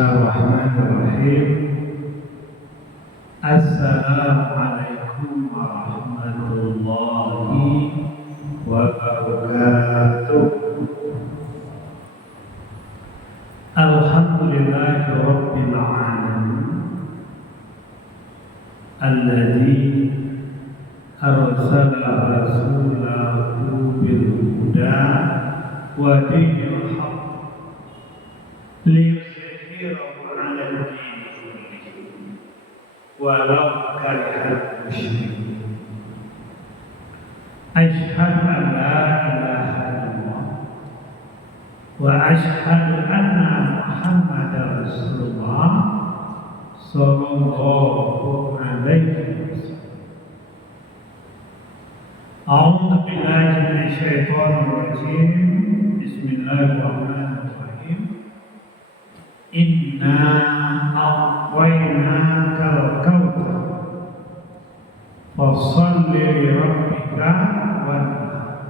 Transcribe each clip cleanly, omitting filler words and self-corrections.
Bismillahirrahmanirrahim. Assalamualaikum warahmatullahi wabarakatuh. Alhamdulillahi rabbil alamin alladzi arsala rasulahu bil huda wa dinil haqq liyuzhirahu 'alal dini kullihi walau karihal musyrikun. Asyhadu an la ilaha illallah wa asyhadu anna Muhammadar Rasulullah sallallahu alaihi wasallam. A'udzu billahi minasyaitonir rajim. Bismillahirrahmanirrahim. Inna a'tainakal kautsar fasholli li rabbika wanhar.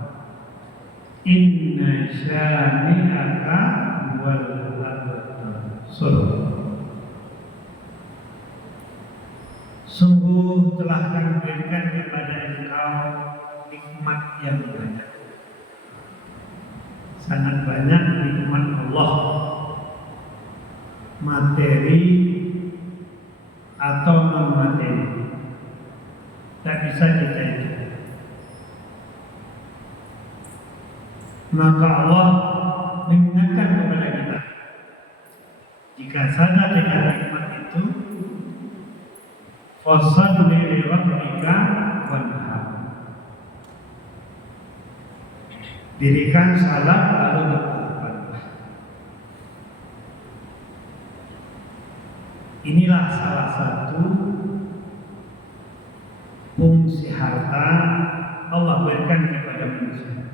Inna syani'aka wal abtar. Sungguh telah kami berikan kepada engkau nikmat yang banyak. Sangat banyak nikmat Allah, materi atau non materi, tak bisa kita hitung. Maka Allah mengingatkan kepada kita, jika sadar dengan nikmat itu, fasholli li rabbika wanhar. Dirikan salat lalu bertakbir. Inilah salah satu fungsi harta Allah berikan kepada manusia.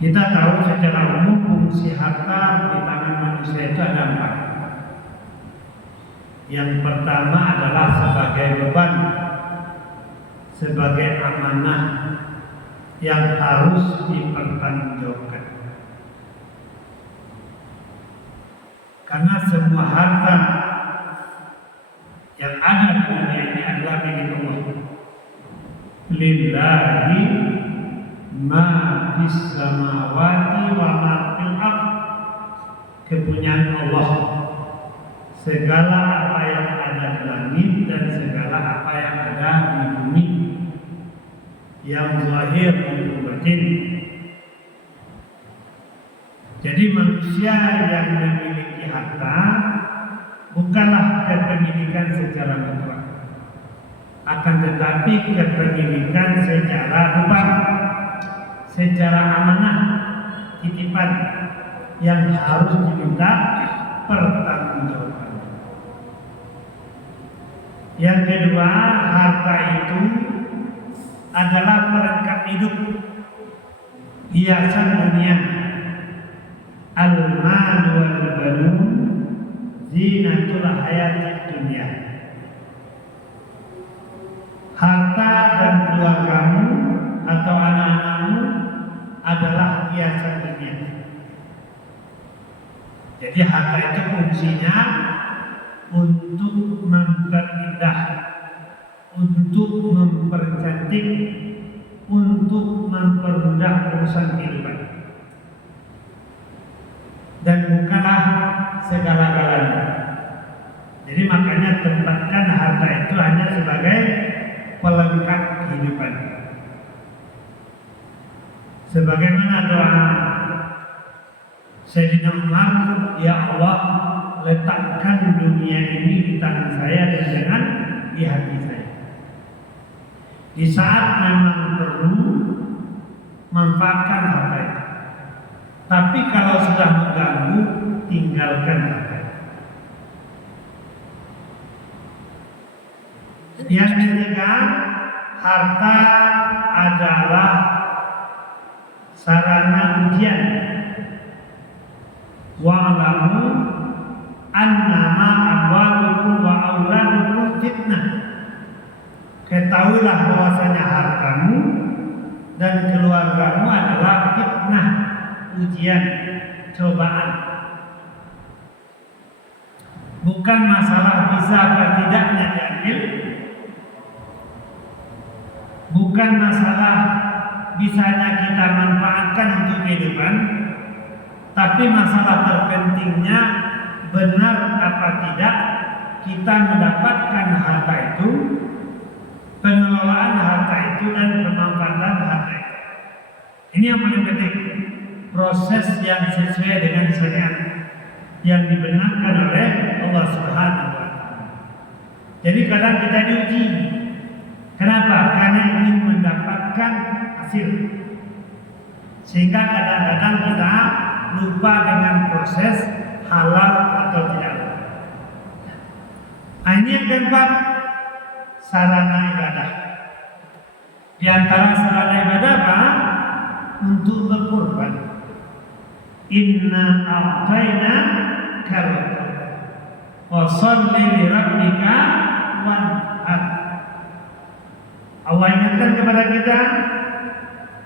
Kita tahu secara umum fungsi harta di tangan manusia itu ada 4. Yang pertama adalah sebagai beban, sebagai amanah yang harus dipertanggungjawabkan. Karena semua harta yang ada di dunia ini adalah milik Allah. Lillahi ma fis samawati wa ma fil ardh. Kepunyaan Allah, segala apa yang ada di langit dan segala apa yang ada di bumi, yang zahir maupun batin. Jadi manusia yang memiliki harta bukanlah kepemilikan secara mutlak, akan tetapi kepemilikan secara beban, secara amanah, titipan yang harus diminta pertanggungjawaban. Yang kedua, harta itu adalah perangkat hidup, hiasan dunia. Al-mal wal banun zinatul hayatid dunya. Harta dan keluargamu atau anak-anakmu adalah hiasan dunia. Jadi harta itu fungsinya untuk memperindah, untuk mempercantik, untuk mempermudah urusan kehidupan, dan bukanlah segala-galanya. Jadi makanya tempatkan harta itu hanya sebagai pelengkap kehidupan. Sebagaimana doa Sayyidina Umar, ya Allah, letakkan dunia ini di tangan saya dan jangan di hati saya. Di saat memang perlu, manfaatkan harta itu. Tapi kalau sudah mengganggu, tinggalkan harta itu. Yang ketiga, harta adalah sarana ujian. Wa'lamu annama amwalukum wa auladukum fitnah. Ketahuilah bahwasanya hartamu dan keluargamu adalah fitnah, ujian, cobaan. Bukan masalah bisa atau tidaknya diambil, bukan masalah bisanya kita manfaatkan untuk kehidupan, tapi masalah terpentingnya benar apa tidak kita mendapatkan harta itu, pengelolaan harta itu dan pemanfaatan harta itu. Ini yang paling penting, proses yang sesuai dengan syariat yang dibenarkan oleh Allah Subhanahu wa taala. Jadi kadang kita diuji. Kenapa? Karena ingin mendapatkan hasil. Sehingga kadang-kadang kita lupa dengan proses halal atau tidak. Ini yang keempat, sarana ibadah. Di antara sarana ibadah apa? Untuk berkorban. Inna a'tayna kalqur wa sholli li rabbika wanhar. Allah ingatkan kepada kita,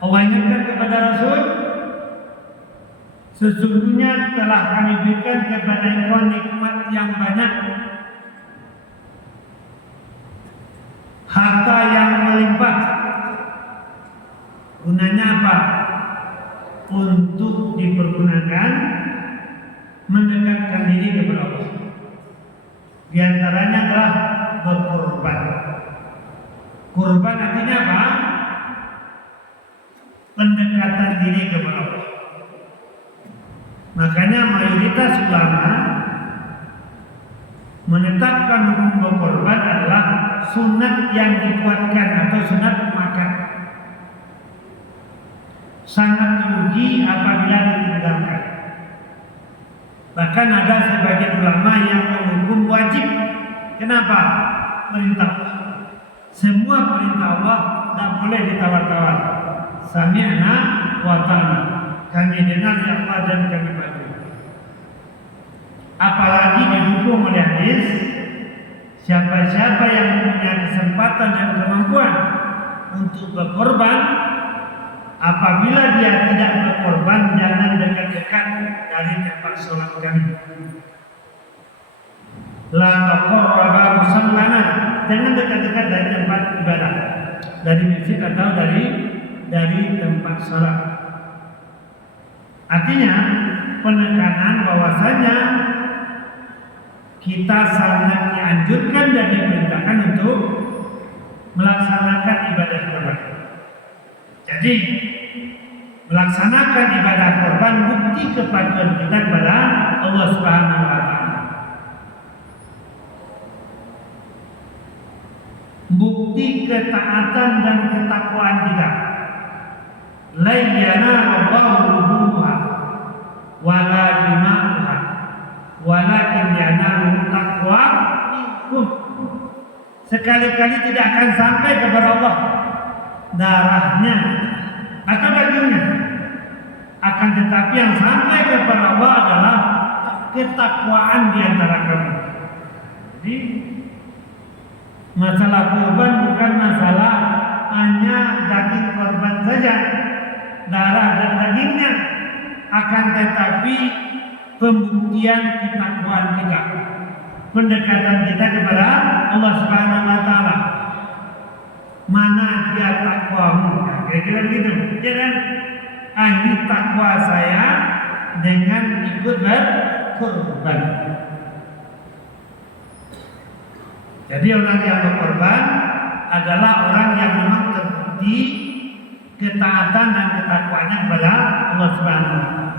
Allah ingatkan kepada Rasul, sesungguhnya telah kami berikan kepada engkau nikmat yang banyak, harta yang melimpah. Gunanya apa? Untuk dipergunakan mendekatkan diri kepada Allah. Di antaranya adalah berkorban. Kurban artinya apa? Pendekatan diri kepada Allah. Makanya mayoritas ulama menetapkan hukum berkorban adalah sunat yang dikuatkan atau sunat makan. Sangat rugi apabila ditinggalkan. Bahkan ada sebagian ulama yang menghukum wajib. Kenapa? Perintah Allah. Semua perintah Allah tidak boleh ditawar-tawar. Sami'na wa ta'na. Kami dengar ya Allah dan kami patuhi. Apalagi didukung oleh hadis, siapa-siapa yang punya kesempatan dan kemampuan untuk berkorban, apabila dia tidak berkorban, jangan dekat-dekat dari tempat sholat kami. La taqarraba musallana, jangan dekat-dekat dari tempat ibadah, dari masjid atau dari tempat sholat. Artinya penekanan bahwasanya kita sangat dianjurkan dan diperintahkan untuk melaksanakan ibadah korban. Jadi melaksanakan ibadah korban bukti kepatuhan kita kepada Allah Subhanahu wa taala. Bukti ketaatan dan ketakwaan kita. La yanalullahu luhumha wala dima'uha walakin yanalu taqwa minkum. Sekali-kali tidak akan sampai kepada Allah darahnya atau dagingnya, akan tetapi yang sampai kepada Allah adalah ketakwaan di antara kami. Jadi masalah korban bukan masalah hanya daging korban saja, darah dan dagingnya, akan tetapi pembuktian ketakwaan kita, pendekatan kita kepada Allah Subhanahu wa taala. Mana dia takwamu? Kira-kira begitu, ya kan? Ini takwa saya dengan ikut berkorban. Jadi orang yang berkorban adalah orang yang memang terbukti ketaatan dan ketakwaannya kepada Allah Subhanahu wa taala.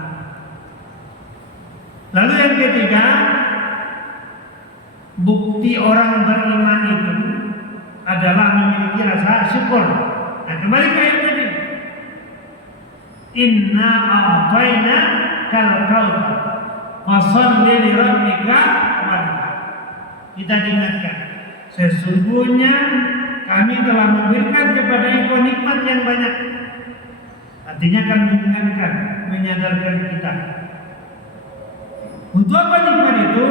Lalu yang ketiga, bukti orang beriman itu adalah memiliki rasa syukur. Nah, kembali ke ayat tadi. Inna a'tayna kal kautsar fasholli li rabbika wanhar. Kita diingatkan, sesungguhnya kami telah memberikan kepada engkau nikmat yang banyak. Artinya kami mengingatkan, menyadarkan kita. Untuk apa nikmat itu?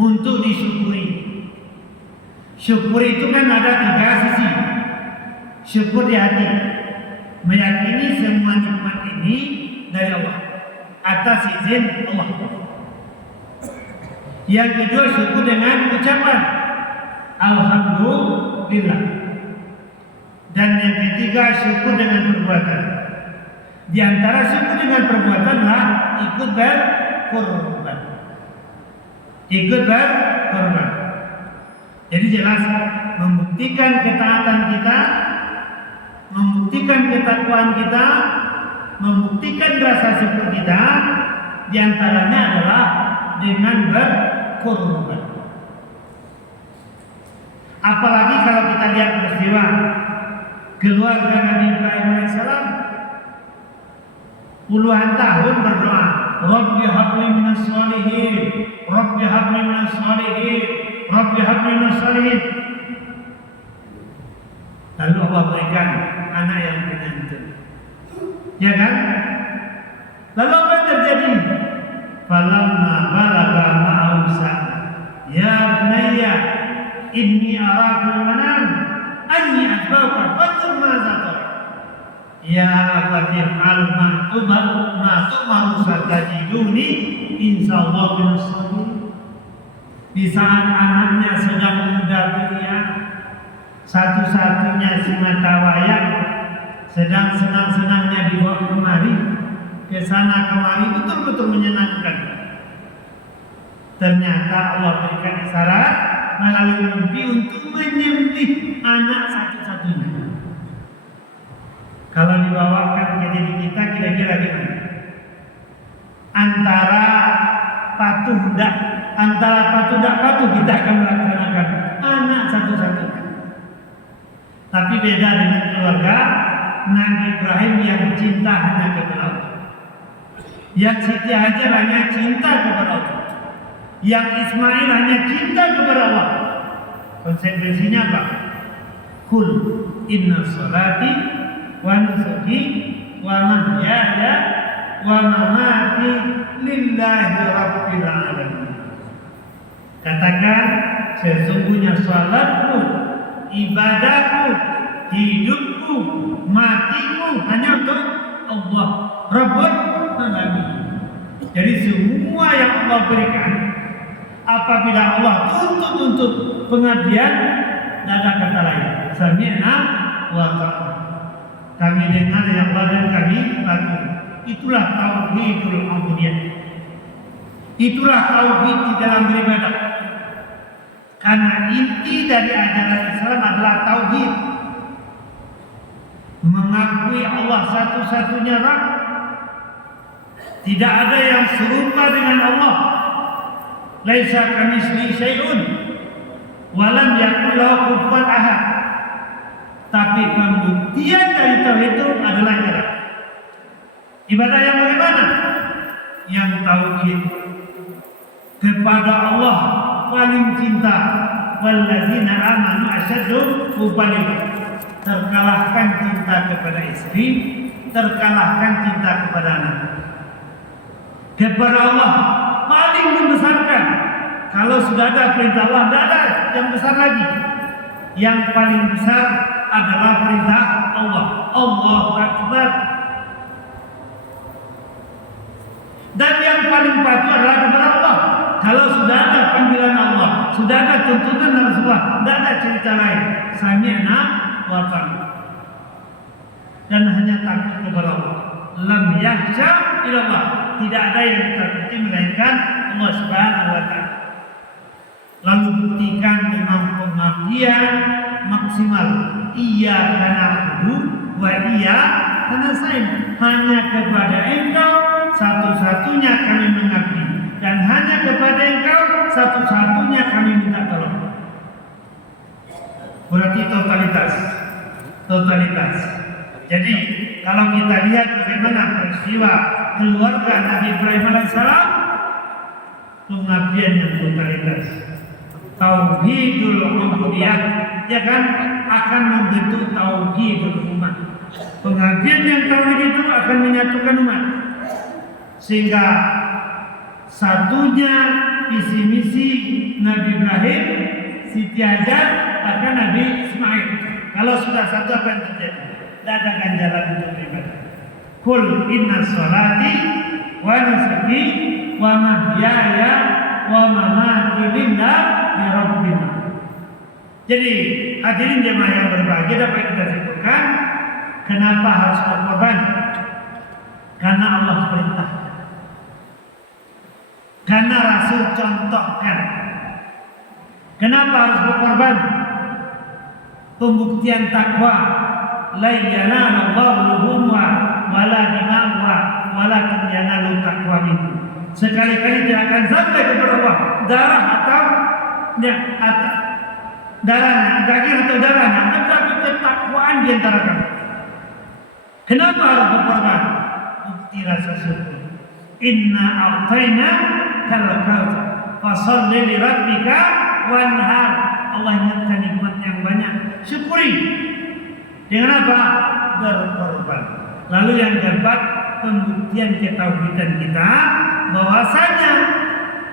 Untuk disyukuri. Syukur itu kan ada tiga sisi. Syukur di hati. meyakini semua nikmat ini dari Allah atas izin Allah. Yang kedua syukur dengan ucapan alhamdulillah. Dan yang ketiga syukur dengan perbuatan. Di antara syukur dengan perbuatanlah ikut berkorban. Ikut berkorban. Jadi jelas membuktikan ketaatan kita, membuktikan ketakwaan kita, membuktikan rasa syukur kita, di antaranya adalah dengan berkorban. Apalagi kalau kita lihat peristiwa keluarga Nabi Ibrahim alaihissalam puluhan tahun berdoa, Rabbi habli minas shalihin, Rabbi habli minas shalihin, Rabbi habli minas shalihin. Lalu Allah berikan anak yang pengantin. Ya kan? Lalu apa yang terjadi? Falamma balagha ma'ahu sa'a, ya bunayya inni ara fil manam anni asbauka fanzur madza tara. Ya abati al ma'tumaru satajiduni insyaallah minas sabirin. Di saat anaknya sedang muda belia, satu-satunya si mata wayang sedang senang-senangnya dibawa kemari, ke sana kemari, betul-betul menyenangkan. Ternyata Allah berikan isyarat melalui mimpi untuk menyembelih anak satu-satunya. Kalau dibawakan ke diri kita, kira-kira gimana? Antara patuh tidak patuh kita akan melaksanakan anak satu-satunya. Tapi beda dengan keluarga Nabi Ibrahim yang cinta hanya kepada Allah. Yang Siti Hajar hanya cinta kepada Allah. Yang Ismail hanya cinta kepada Allah. Konsekuensinya apa? Kul inna salati wa nusuki wa mahyaya wa mamati lillahi rabbil alamin. Katakan sesungguhnya salatku, ibadahku, hidupku, matiku hanya untuk Allah Rabbul Alamin. Jadi semua yang Allah berikan, apabila Allah tuntut untuk pengabdian, tidak ada kata lain. Sami'na wa ta'na. Kami dengar ya Allah dan kami patuh. Itulah tauhidul ubudiyah. Itulah tauhid di dalam beribadah. Karena inti dari ajaran Islam adalah tauhid. Mengakui Allah satu-satunya Rabb. Tidak ada yang serupa dengan Allah. Laisa kamitslihi syai'un wa lam yakul lahu kufuwan ahad. Tapi pembuktian dari tauhid itu adalah ibadah. Ibadah yang bagaimana? Yang tauhid kepada Allah paling cinta. Wallazina amanu asyaddu hubban. Terkalahkan cinta kepada istri, terkalahkan cinta kepada anak. Kepada Allah paling membesarkan. Kalau sudah ada perintah Allah, tidak ada yang besar lagi. Yang paling besar adalah perintah Allah. Allahu Akbar. Dan yang paling patuh adalah kepada Allah. Kalau sudah ada panggilan Allah, sudah ada tuntunan Rasulullah, tidak ada cerita lain. Sami'na wa ta'na. Dan hanya takut kepada Allah. Lam yakhsha ilallah. Tidak ada yang ditakuti melainkan Allah Subhanahu wa ta'ala. Lalu buktikan dengan pengabdian maksimal. Iya karena na'budu wa iya karena nasta'in. Hanya kepada Engkau satu-satunya kami mengabdi, dan hanya kepada Engkau satu-satunya kami minta tolong. Berarti totalitas. Jadi kalau kita lihat bagaimana peristiwa keluarga Nabi Ibrahim alaihissalam, pengabdian yang totalitas, tauhidul ubudiyah, ya kan, akan membentuk tauhidul umat. Pengabdian yang tauhid itu akan menyatukan umat, sehingga satunya visi misi Nabi Ibrahim, Siti Hajar, akan Nabi Ismail. Kalau sudah satu, apa yang terjadi? tidak ada ganjaran untuk beribadah. Kul inna sholati wa nusuki wa mahyaya wa mamati lillahi rabbil alamin. Jadi hadirin jemaah yang berbahagia, dapat kita simpulkan kenapa harus berkorban? Karena Allah perintah, karena Rasul contohkan. Kenapa harus berkorban? Pembuktian takwa. La yanalullahu luhumha wala dima'uha walakin yanalut taqwa minkum. Sekali-kali tidak akan sampai kepada Allah darah atau darahnya, daging atau darahnya, tetapi ketakwaan di antara kamu. Kenapa harus berkorban? Bukti rasa syukur. Inna a'tayna kal kautsar fasholli li rabbika wanhar. Allah ingatkan nikmat yang banyak, syukuri. Dengan apa? Berkorban. Lalu yang keempat, pembuktian ketauhidan kita bahwasanya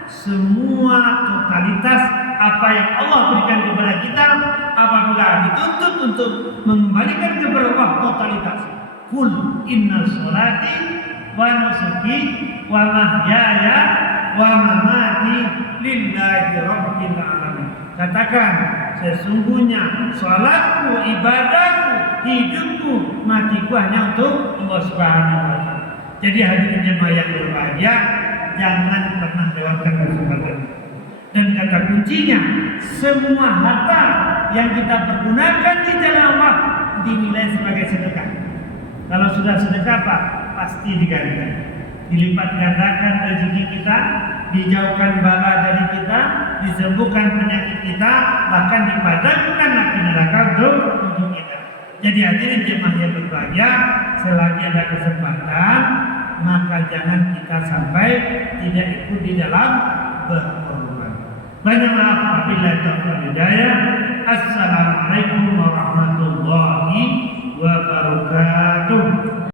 semua totalitas apa yang Allah berikan kepada kita, apabila dituntut untuk mengembalikan kepada Allah totalitas. Kul inna sholati wa nusuki wa mahyaya wa mamati lillahi rabbil alamin. Katakan, sesungguhnya salatku, ibadahku, hidupku, matiku hanya untuk Allah Subhanahu wa taala. Jadi hadirin jemaah yang berbahagia, jangan pernah lewatkan kesempatan. Dan kata kuncinya, semua harta yang kita pergunakan di jalan Allah dinilai sebagai sedekah. Kalau sudah sedekah Pak, pasti diganti. Dilipat gandakan rezeki kita, dijauhkan bala dari kita, disembuhkan penyakit kita, bahkan dipadamkan api neraka untuk kita. Jadi hadirin jemaah yang berbahagia, selagi ada kesempatan, maka jangan kita sampai tidak ikut di dalam berkorban. Banyak maaf apabila tak hidayah. Assalamualaikum warahmatullahi